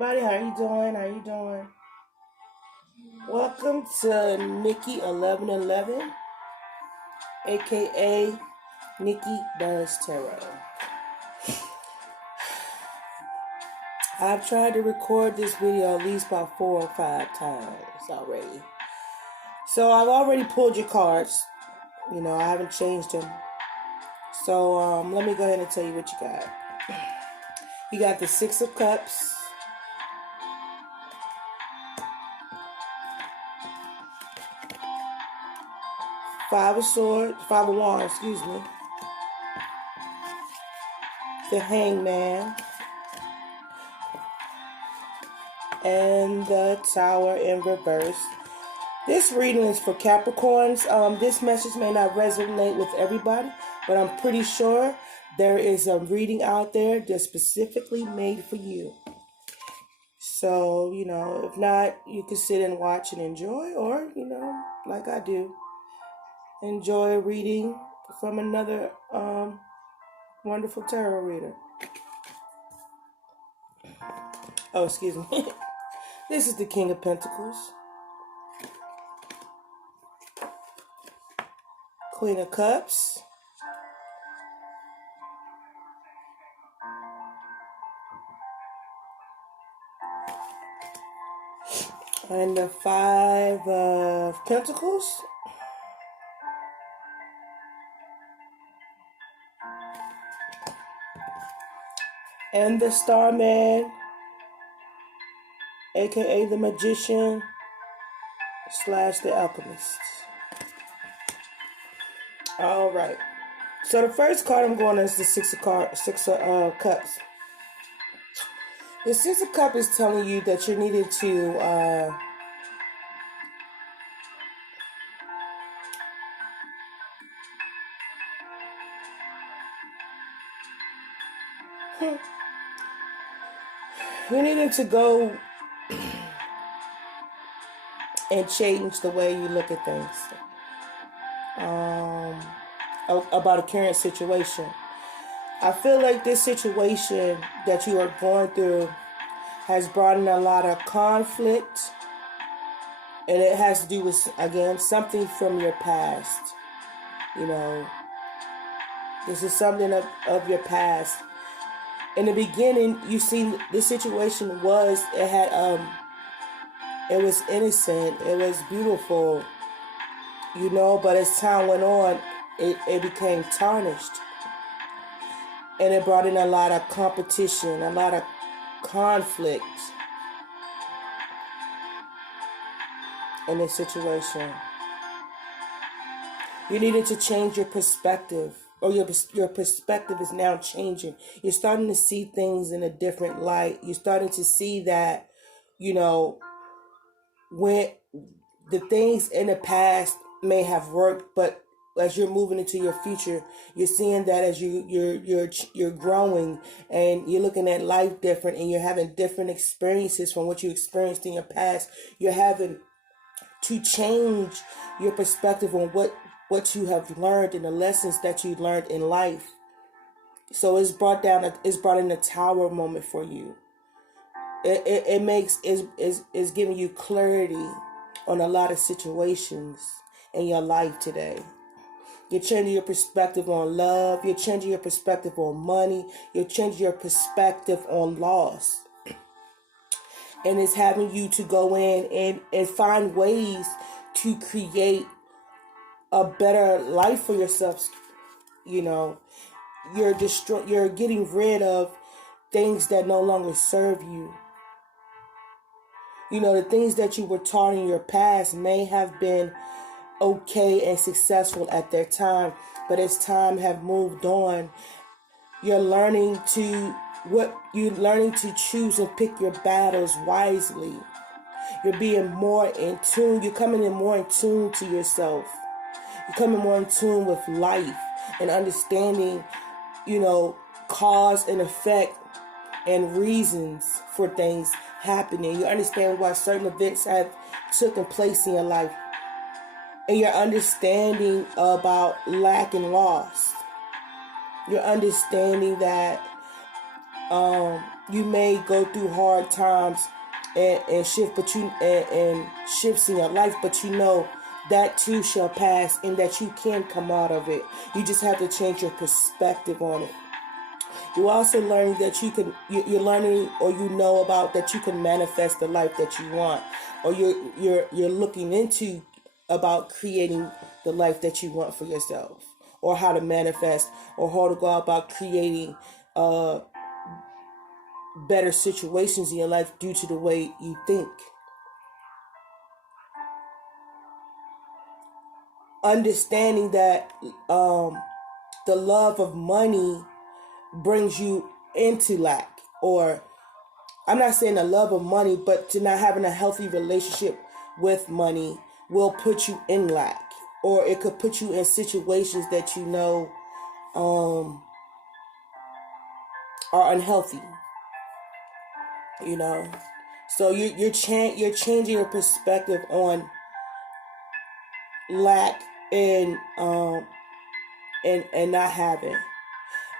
everybody. How you doing? How you doing? Welcome to Nikki 1111, aka Nikki Does Tarot. I've tried to record this video at least about 4 or 5 times already. So I've already pulled your cards. You know, I haven't changed them. So let me go ahead and tell you what you got. You got the Six of Cups. Five of Wands, excuse me. The Hangman. And the Tower in reverse. This reading is for Capricorns. This message may not resonate with everybody, but I'm pretty sure there is a reading out there that's specifically made for you. So, you know, if not, you can sit and watch and enjoy, or, you know, like I do, enjoy a reading from another wonderful tarot reader. Oh, excuse me. This is the King of Pentacles. Queen of Cups. And the Five of Pentacles. And the Starman, aka the Magician / the Alchemist. All right. So the first card I'm going is the Six of Cups. The Six of Cups is telling you that you needed to you needed to go and change the way you look at things. About a current situation. I feel like this situation that you are going through has brought in a lot of conflict, and it has to do with, again, something from your past. You know, this is something of your past. In the beginning, you see, this situation it was innocent, it was beautiful, you know, but as time went on, it became tarnished. And it brought in a lot of competition, a lot of conflict in this situation. You needed to change your perspective, or your perspective is now changing. You're starting to see things in a different light. You're starting to see that, you know, when the things in the past may have worked, but as you're moving into your future, you're seeing that as you're growing and you're looking at life different, and you're having different experiences from what you experienced in your past. You're having to change your perspective on what you have learned and the lessons that you learned in life. So it's brought in a tower moment for you. It's giving you clarity on a lot of situations in your life today. You're changing your perspective on love. You're changing your perspective on money. You're changing your perspective on loss. And it's having you to go in and find ways to create a better life for yourself. You know, you're getting rid of things that no longer serve you. You know, the things that you were taught in your past may have been okay and successful at their time, but as time have moved on, you're learning to choose and pick your battles wisely. You're being more in tune. You're coming in more in tune to yourself. You're coming more in tune with life and understanding, you know, cause and effect and reasons for things happening. You understand why certain events have taken place in your life. And you're understanding about lack and loss. You're understanding that you may go through hard times and shift, but and shifts in your life, but you know that too shall pass, and that you can come out of it. You just have to change your perspective on it. You're also learning that you're learning, or you know about that you can manifest the life that you want, or you're looking into about creating the life that you want for yourself, or how to manifest, or how to go about creating better situations in your life due to the way you think. Understanding that the love of money brings you into lack, or I'm not saying the love of money, but to not having a healthy relationship with money will put you in lack, or it could put you in situations that you know are unhealthy. You know, so you're changing your perspective on lack and not having.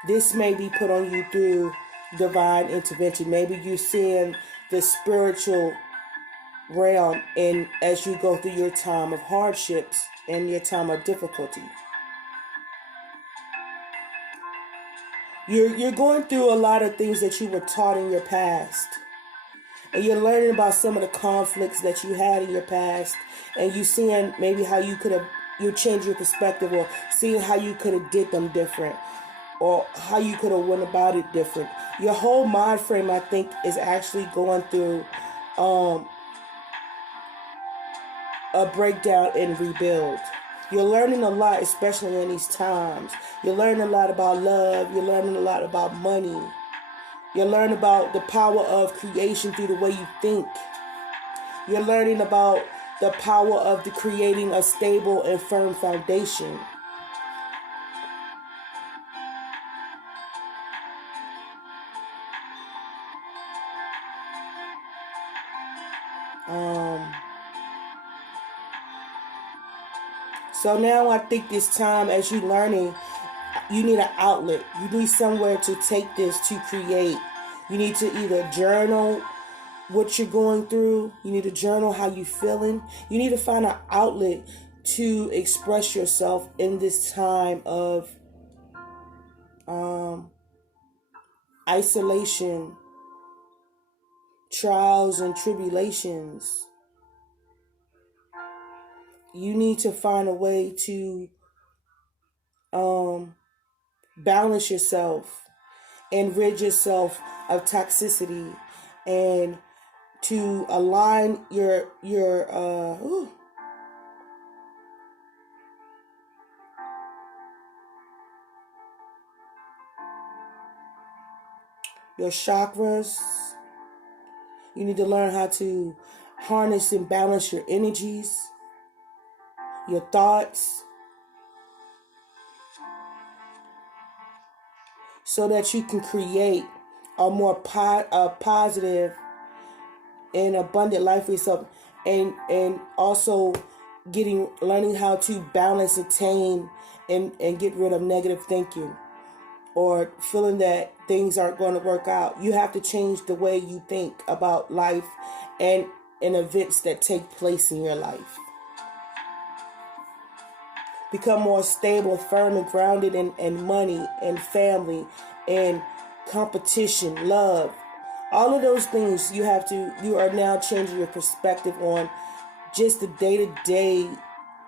This may be put on you through divine intervention. Maybe you're seeing the spiritual realm, and as you go through your time of hardships and your time of difficulty, you're going through a lot of things that you were taught in your past, and you're learning about some of the conflicts that you had in your past, and you seeing maybe how you change your perspective, or seeing how you could have did them different, or how you could have went about it different. Your whole mind frame, I think, is actually going through a breakdown and rebuild. You're learning a lot, especially in these times. You're learning a lot about love. You're learning a lot about money. You're learning about the power of creation through the way you think. You're learning about the power of creating a stable and firm foundation. So now I think this time, as you're learning, you need an outlet. You need somewhere to take this to create. You need to either journal what you're going through. You need to journal how you're feeling. You need to find an outlet to express yourself in this time of isolation, trials, and tribulations. You need to find a way to balance yourself and rid yourself of toxicity, and to align your chakras. You need to learn how to harness and balance your energies, your thoughts, so that you can create a more positive and abundant life for yourself, and also learning how to balance, attain, and get rid of negative thinking, or feeling that things aren't going to work out. You have to change the way you think about life and events that take place in your life. Become more stable, firm, and grounded in money and family and competition, love. All of those things you are now changing your perspective on just the day-to-day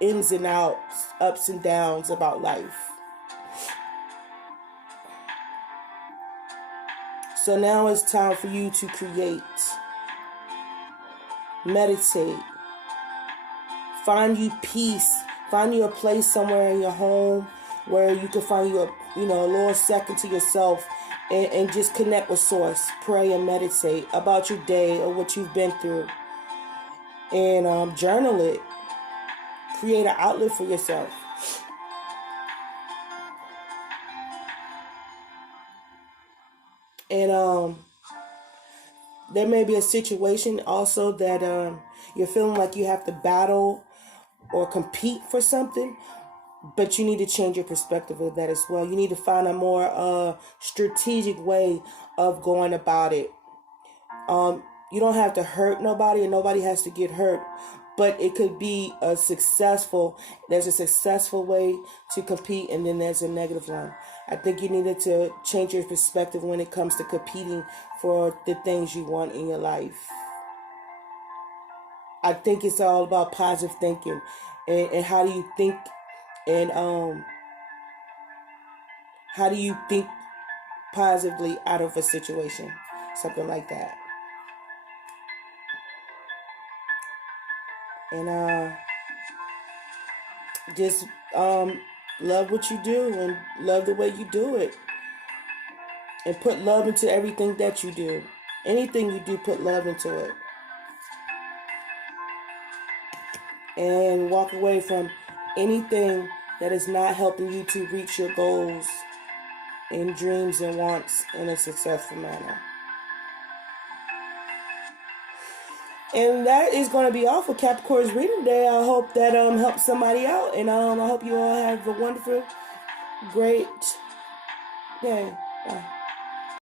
ins and outs, ups and downs about life. So now it's time for you to create, meditate, find you peace, find you a place somewhere in your home where you can find you a little second to yourself, and just connect with Source. Pray and meditate about your day or what you've been through, and journal it. Create an outlet for yourself. And there may be a situation also that you're feeling like you have to battle or compete for something. But you need to change your perspective of that as well. You need to find a more strategic way of going about it. You don't have to hurt nobody, and nobody has to get hurt. But it could be there's a successful way to compete, and then there's a negative one. I think you needed to change your perspective when it comes to competing for the things you want in your life. I think it's all about positive thinking, and how do you think, and how do you think positively out of a situation, something like that. And just love what you do and love the way you do it, and put love into everything that you do. Anything you do, put love into it, and walk away from anything that is not helping you to reach your goals and dreams and wants in a successful manner. And that is going to be all for Capricorn's reading today. I hope that helps somebody out, and I hope you all have a wonderful, great day. Bye.